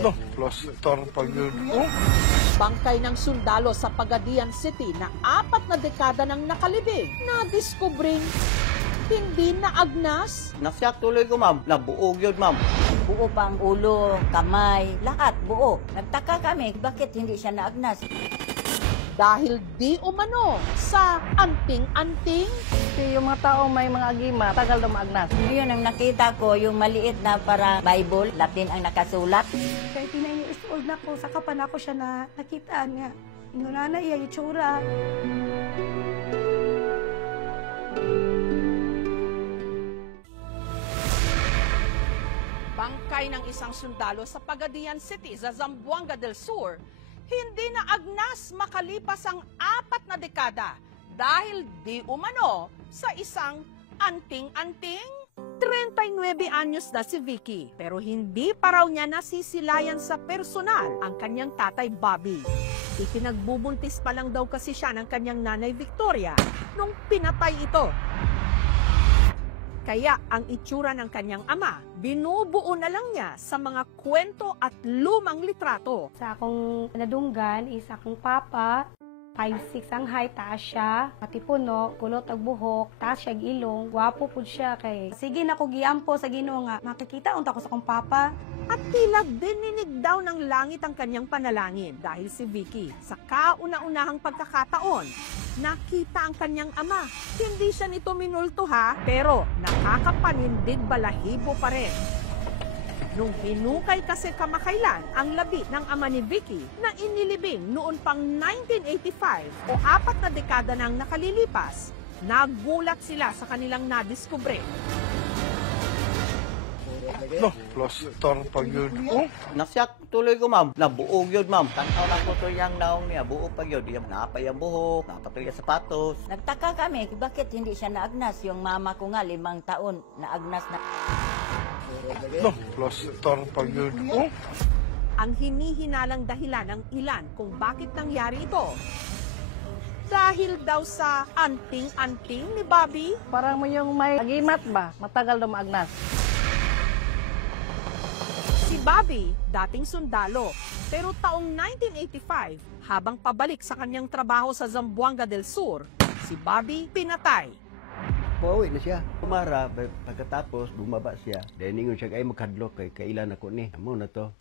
No, plaster pa yun. Oh. Bangkay ng sundalo sa Pagadian City na 4 na dekada nang nakalibing na diskubring hindi na agnas. Nasyak tuloy ko, ma'am. Nabuog yun, ma'am. Buo pa ang ulo, kamay, lahat buo. Nagtaka kami, bakit hindi siya naagnas? Dahil di umano sa anting-anting. Yung mga tao may mga agima, tagal na maagnas. Yun ang nakita ko, yung maliit na para Bible, Latin ang nakasulat. 39 years old na ko, saka pa na ako siya na nakita nga. Ngunana iya itsura. Bangkay ng isang sundalo sa Pagadian City sa Zamboanga del Sur, hindi na agnas makalipas ang 4 na dekada dahil di umano sa isang anting-anting. 39 anyos na si Vicky, pero hindi pa raw niya nasisilayan sa personal ang kanyang tatay Bobby. Ipinagbubuntis pa lang daw kasi siya ng kanyang nanay Victoria nung pinatay ito. Kaya ang itsura ng kanyang ama, binubuo na lang niya sa mga kwento at lumang litrato. Sa akong nadunggan, isa akong papa, 5'6" ang height, taas siya, matipuno, kulot ang buhok, taas siya ilong, gwapo po siya kay. Sige na ko giampo sa Ginoo nga, makikita unta ko sa akong papa. At tila dininig daw ng langit ang kanyang panalangin dahil si Vicky sa kauna-unahang pagkakataon, nakita ang kanyang ama. Hindi siya nito minulto ha, pero nakakapanindig balahibo pa rin. Nung hinukay kasi kamakailan ang labi ng ama ni Vicky na inilibing noon pang 1985 o 4 na dekada nang nakalilipas, nagulat sila sa kanilang nadiskubre. No, plaster pa yun. Oh. Nasyak tuloy ko, ma'am. Nabuog yun, ma'am. Tanaw lang ko to yung naong niya. Buo pa yun. Napay ang buhok, napatuloy ang sapatos. Nagtaka kami, bakit hindi siya naagnas? Yung mama ko nga, 5 taon, naagnas na. No, plaster pa yun. Oh. Ang hinihinalang dahilan ng ilan kung bakit nangyari ito. Dahil daw sa anting-anting ni Bobby. Parang mo yung may agimat ba, matagal na maagnas. Si Bobby, dating sundalo, pero taong 1985, habang pabalik sa kanyang trabaho sa Zamboanga del Sur, si Bobby pinatay. Pauwi na siya. Kumara, pagkatapos bumaba siya. Dahil ningon siya, ay magkadlok kay kailan ako ni. Amo na to.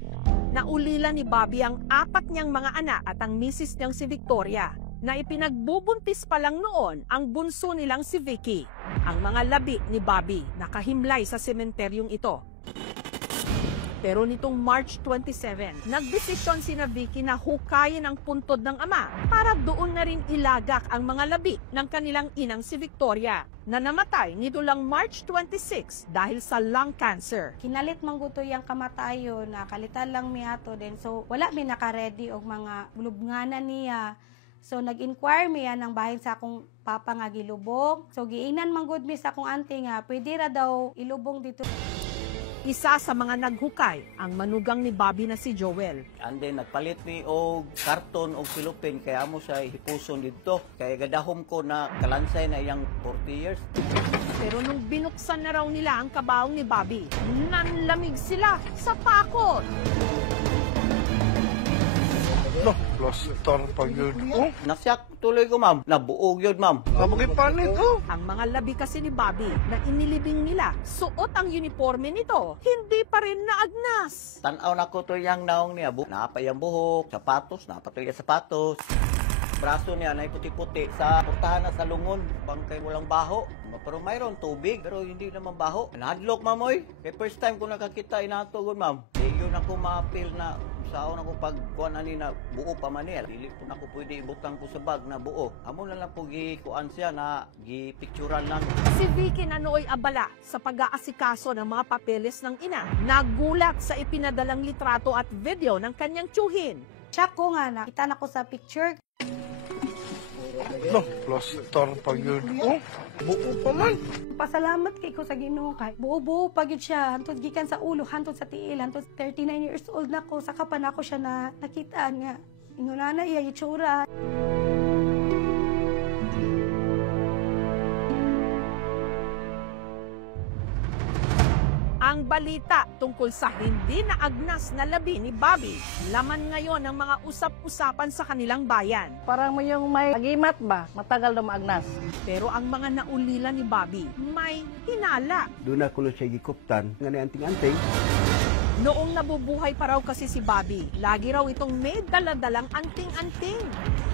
Naulila ni Bobby ang 4 niyang mga anak at ang misis niyang si Victoria, na ipinagbubuntis pa lang noon ang bunso nilang si Vicky. Ang mga labi ni Bobby nakahimlay sa sementeryong ito. Pero nitong March 27, nagdesisyon sina Vicky na hukayin ang puntod ng ama para doon na rin ilagak ang mga labi ng kanilang inang si Victoria na namatay nito lang March 26 dahil sa lung cancer. Kinalit man guto yung kamatayo na kalitan lang miato din. So wala mi naka-ready og mga lubnganan niya. So nag-inquire miya ng bahin sa akong papa nga gilubong. So giinan man gud mi sa akong auntie nga pwede ra daw ilubong dito. Isa sa mga naghukay ang manugang ni Bobby na si Joel. And then, nagpalit ni og karton o silupin kaya mo siya hipuson dito. Kaya gadahom ko na kalansay na iyang 40 years. Pero nung binuksan na raw nila ang kabaong ni Bobby, nanlamig sila sa takot. No, plaster pa yun. Oh. Nasyak tuloy ko, ma'am. Nabuog yun, ma'am. Nabagay pa nito. Ang mga labi kasi ni Bobby na inilibing nila, suot ang uniforme nito, hindi pa rin naagnas. Tanaw na ko to yung naong niya. Napay ang buhok, sapatos, napatuloy ang sapatos. Braso niya na puti-puti sa putahan na sa lungon. Bangkay mo lang baho. Pero mayroon tubig, pero hindi naman baho. Nahadlok, mamoy. Kaya first time ko nakakita inatugon, ma'am. Yun ako ma-feel na saon ako pagkuan ani na buo pa man niya. Dili po na ko pwede ibutang ko sa bag na buo. Amo na lang po gikuan siya na gipicturan lang. Si Vicky na nooy abala sa pag-aasikaso ng mga papeles ng ina. Nagulat sa ipinadalang litrato at video ng kanyang tiyuhin. Siya ko nga nakita na ko sa picture. No, plaster pa yun. Oh. Buo pa man. Pasalamat kay ko sa Ginoo kay buo-buo pa gyud siya hantod gikan sa ulo hantod sa tiil hantod 39 years old na ko saka pa na ako siya na nakita nga ingunana iya itsura. Ang Ang balita tungkol sa hindi naagnas na labi ni Bobby, laman ngayon ng mga usap-usapan sa kanilang bayan. Parang mo yung may agimat ba, matagal daw maagnas. Pero ang mga naulila ni Bobby may hinala. Doon ako na siya gikuptan, nga na anting-anting. Noong nabubuhay pa raw kasi si Bobby, lagi raw itong may daladalang anting-anting.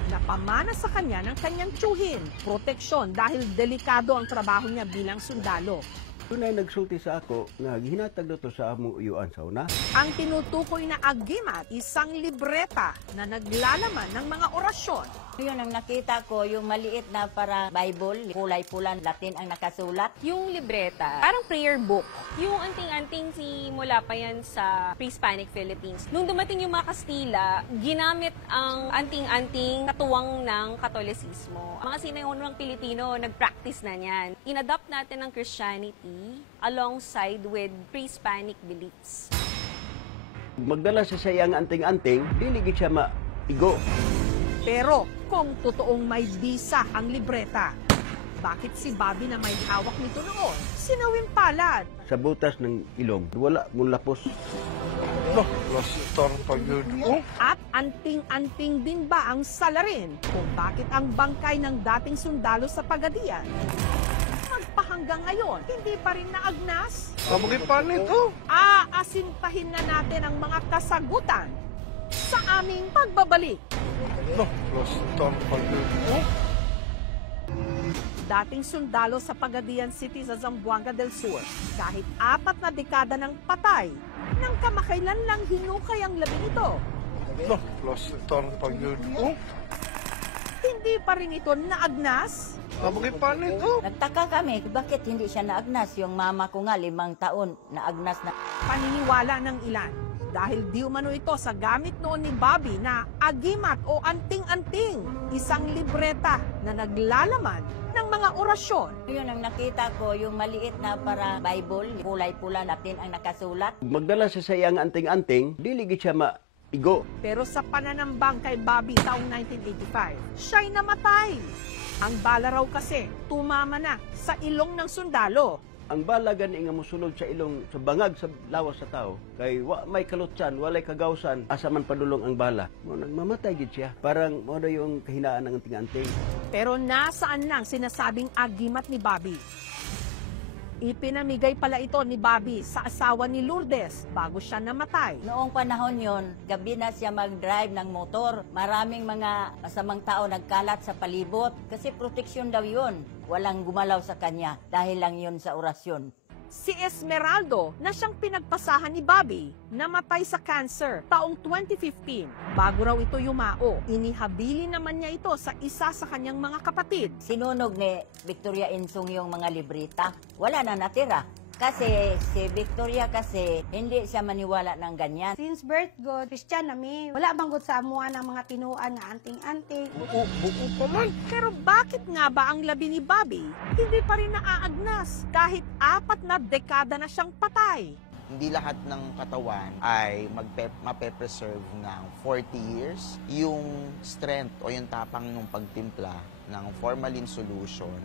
Napamana sa kanya ng kanyang tiyuhin, proteksyon dahil delikado ang trabaho niya bilang sundalo. Doon ay nagsulti sa ako, nga gihinatag na to sa among uyuan sa una. Ang tinutukoy na agimat, isang libreta na naglalaman ng mga orasyon. Yun ang nakita ko, yung maliit na para Bible, kulay pula, Latin ang nakasulat. Yung libreta, parang prayer book. Yung anting-anting mula pa yan sa pre-Hispanic Philippines. Nung dumating yung mga Kastila, ginamit ang anting-anting katuwang ng Katolisismo. Mga sinayunang Pilipino, nag-practice na niyan. In-adapt natin ang Christianity alongside with pre-Hispanic beliefs. Magdala sa sayang anting-anting, dili gid siya maigo. Pero kung totoong may bisa ang libreta, bakit si Bobby na may hawak nito noon sinawim palad? Sa butas ng ilong, wala mong lapos. Noh, lastar pa yun. Oh, At anting-anting din ba ang salarin kung bakit ang bangkay ng dating sundalo sa Pagadian magpahanggang ngayon hindi pa rin naagnas? kabagay pa nito. Aasintahin na natin ang mga kasagutan sa aming pagbabalik. Noh, lastar pa yun. Oh, Dating sundalo sa Pagadian City sa Zamboanga del Sur, kahit 4 na dekada ng patay, nang kamakailan lang hinukay ang labi nito. noh, lastar pa yun. Oh, Hindi pa rin ito naagnas? kabagay pa nito. Nagtaka kami, bakit hindi siya naagnas? Yung mama ko nga, 5 taon, naagnas na. Paniniwala ng ilan. Dahil di umano ito sa gamit noon ni Bobby na agimat o anting-anting, isang libreta na naglalaman ng mga orasyon. Yun ang nakita ko, yung maliit na para Bible, kulay pula, Latin ang nakasulat. Magdala sa sayang anting-anting, dili gid siya maigo. Pero sa pananambang kay Bobby taong 1985, siya'y namatay. Ang bala raw kasi tumama na sa ilong ng sundalo. Ang bala gani nga mosulod sa ilong sa bangag sa lawas sa tao kay may kalutsan, walay kagawsan, asa man padulong ang bala. Mo nagmamatay gid siya. Parang mo na yung kahinaan ng anting-anting. Pero nasaan nang sinasabing agimat ni Bobby? Ipinamigay pala ito ni Bobby sa asawa ni Lourdes bago siya namatay. Noong panahon yon, gabi na siya mag-drive ng motor. Maraming mga masamang tao nagkalat sa palibot kasi proteksyon daw yun. Walang gumalaw sa kanya dahil lang yun sa orasyon. Si Esmeraldo na siyang pinagpasahan ni Bobby namatay sa cancer taong 2015. Bago raw ito yumao, inihabili naman niya ito sa isa sa kanyang mga kapatid. Sinunog ni Victoria Insong yung mga libreta. Wala na natira. Kasi si Victoria kasi hindi siya maniwala ng ganyan. Since birth God, Christian nami. Wala bang God sa amuan ng mga tinuan nga anting-anting. Buo pa man. Pero bakit nga ba ang labi ni Bobby hindi pa rin naaagnas kahit 4 na dekada na siyang patay? Hindi lahat ng katawan ay mape-preserve ng 40 years. Yung strength o yung tapang ng pagtimpla ng formalin solution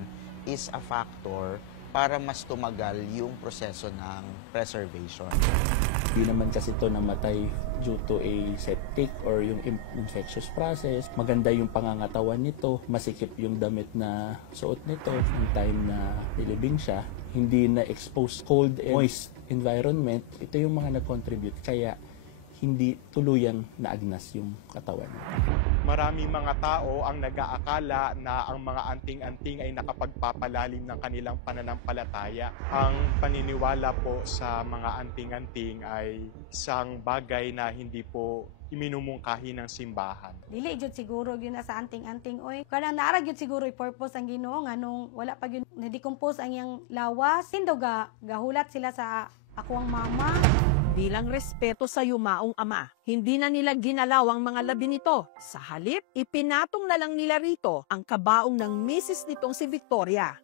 is a factor para mas tumagal yung proseso ng preservation. Hindi naman kasi ito namatay due to a septic or yung infectious process. Maganda yung pangangatawan nito, masikip yung damit na suot nito yung time na nilibing siya. Hindi na-expose cold and moist environment. Ito yung mga nag-contribute kaya hindi tuluyang naagnas yung katawan niya. Maraming mga tao ang nag-aakala na ang mga anting-anting ay nakapagpapalalim ng kanilang pananampalataya. Ang paniniwala po sa mga anting-anting ay isang bagay na hindi po iminumungkahi ng simbahan. Dili jud siguro gyud na sa anting-anting oy. Kanang naara gyud siguro i-purpose ang Ginoo nga nung wala pa gyud na-decompose ang iyang lawas. Sindo gahulat sila sa ako ang mama. Bilang respeto sa yumaong ama, hindi na nila ginalaw ang mga labi nito. Sa halip, ipinatong na lang nila rito ang kabaong ng misis nitong si Victoria.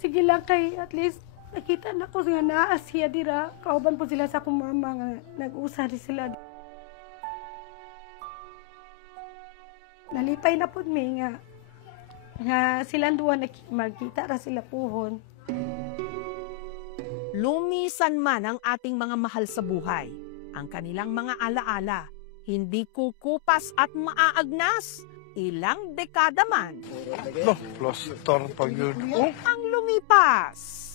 Sige lang kay at least nakita na ko nga naa siya dira. Kauban po sila sa akong mama nga nag-usa di sila. Nalipay na po mi nga silang duwa magkita ra sila puhon. Lumisan man ang ating mga mahal sa buhay, ang kanilang mga alaala, hindi kukupas at maaagnas. Ilang dekada man No, plaster pa yun. ang lumipas.